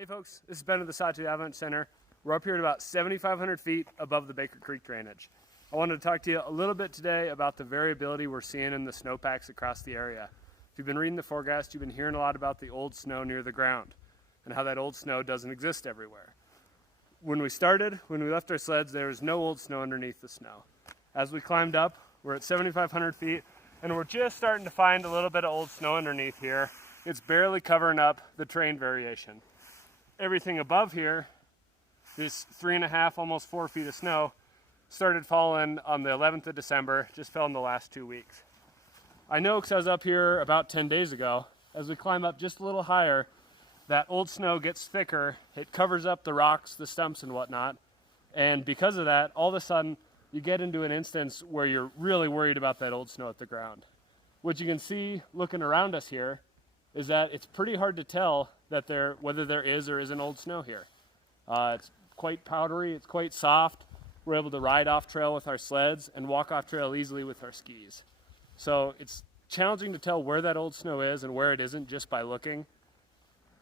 Hey folks, this is Ben of the Sawtooth Avalanche Center. We're up here at about 7,500 feet above the Baker Creek drainage. I wanted to talk to you a little bit today about the variability we're seeing in the snowpacks across the area. If you've been reading the forecast, you've been hearing a lot about the old snow near the ground and how that old snow doesn't exist everywhere. When we left our sleds, there was no old snow underneath the snow. As we climbed up, we're at 7,500 feet and we're just starting to find a little bit of old snow underneath here. It's barely covering up the terrain variation. Everything above here, this 3.5, almost 4 feet of snow, started falling on the 11th of December, just fell in the last 2 weeks. I know because I was up here about 10 days ago. As we climb up just a little higher, that old snow gets thicker, it covers up the rocks, the stumps and whatnot, and because of that, all of a sudden, you get into an instance where you're really worried about that old snow at the ground. What you can see looking around us here is that it's pretty hard to tell that whether there is or isn't old snow here. It's quite powdery, it's quite soft. We're able to ride off trail with our sleds and walk off trail easily with our skis. So it's challenging to tell where that old snow is and where it isn't just by looking.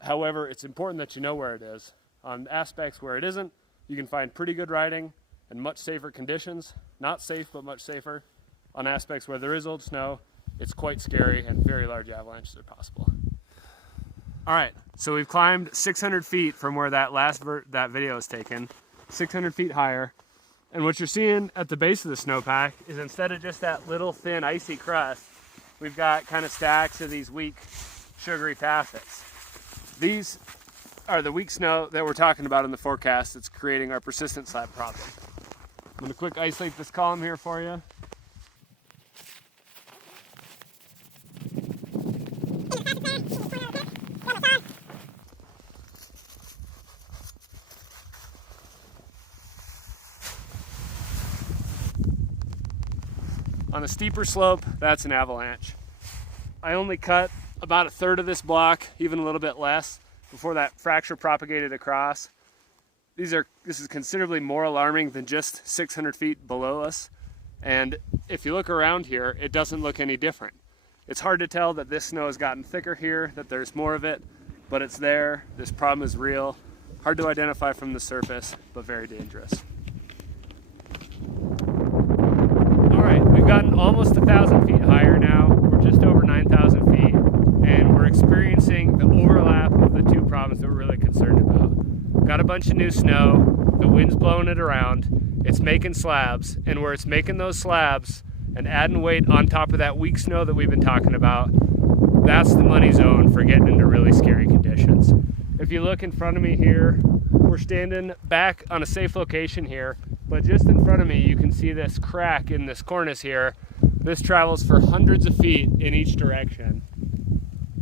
However, it's important that you know where it is. On aspects where it isn't, you can find pretty good riding and much safer conditions. Not safe, but much safer. On aspects where there is old snow, it's quite scary and very large avalanches are possible. All right, so we've climbed 600 feet from where that video was taken, 600 feet higher. And what you're seeing at the base of the snowpack is instead of just that little thin icy crust, we've got kind of stacks of these weak sugary facets. These are the weak snow that we're talking about in the forecast that's creating our persistent slab problem. I'm gonna quick isolate this column here for you. On a steeper slope, that's an avalanche. I only cut about a third of this block, even a little bit less, before that fracture propagated across. This is considerably more alarming than just 600 feet below us. And if you look around here, it doesn't look any different. It's hard to tell that this snow has gotten thicker here, that there's more of it, but it's there. This problem is real. Hard to identify from the surface, but very dangerous. We've gotten almost 1,000 feet higher now. We're just over 9,000 feet, and we're experiencing the overlap of the two problems that we're really concerned about. We've got a bunch of new snow, the wind's blowing it around, it's making slabs, and where it's making those slabs and adding weight on top of that weak snow that we've been talking about, that's the money zone for getting into really scary conditions. If you look in front of me here, we're standing back on a safe location here, but just in front of me you can see this crack in this cornice here. This travels for hundreds of feet in each direction.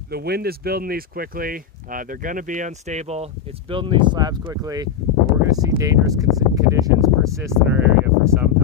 The wind is building these quickly. They're going to be unstable. It's building these slabs quickly. We're going to see dangerous conditions persist in our area for some